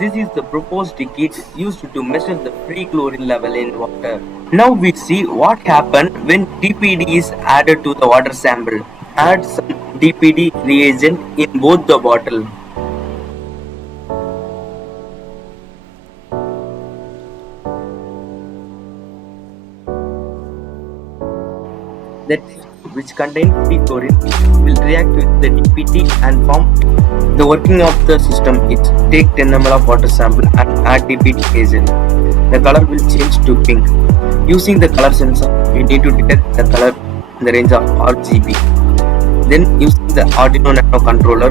This is the proposed kit used to measure the free chlorine level in water. Now we see what happens when DPD is added to the water sample. Add some DPD reagent in both the bottle. The tissue which contains free chlorine will react with the DPT and form the working of the system is take 10 ml of water sample and add DPT agent. The color will change to pink. Using the color sensor, we need to detect the color in the range of RGB. Then using the Arduino Nano controller,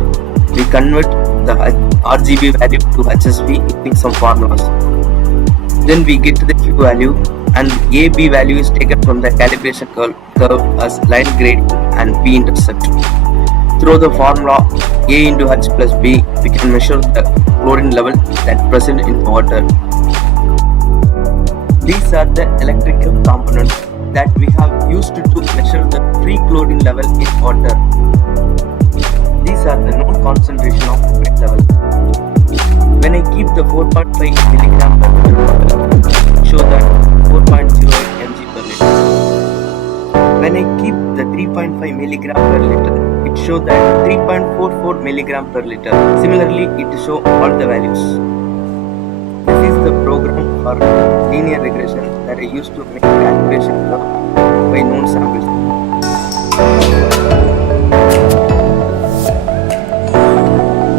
we convert the RGB value to HSV using some formulas. Then we get the Q value, and AB value is taken from the calibration curve as line gradient and B intercept. Through the formula A into H plus B, we can measure the chlorine level that present in the water. These are the electrical components that we have used to measure the free chlorine level in water. These are the known concentration of chlorine level. When I keep the 4.5 mg per liter, show that 4.08 mg per liter. When I keep the 3.5 mg per liter, it shows that 3.44 mg per liter. Similarly, it shows all the values. This is the program for linear regression that I used to make calibration by known samples.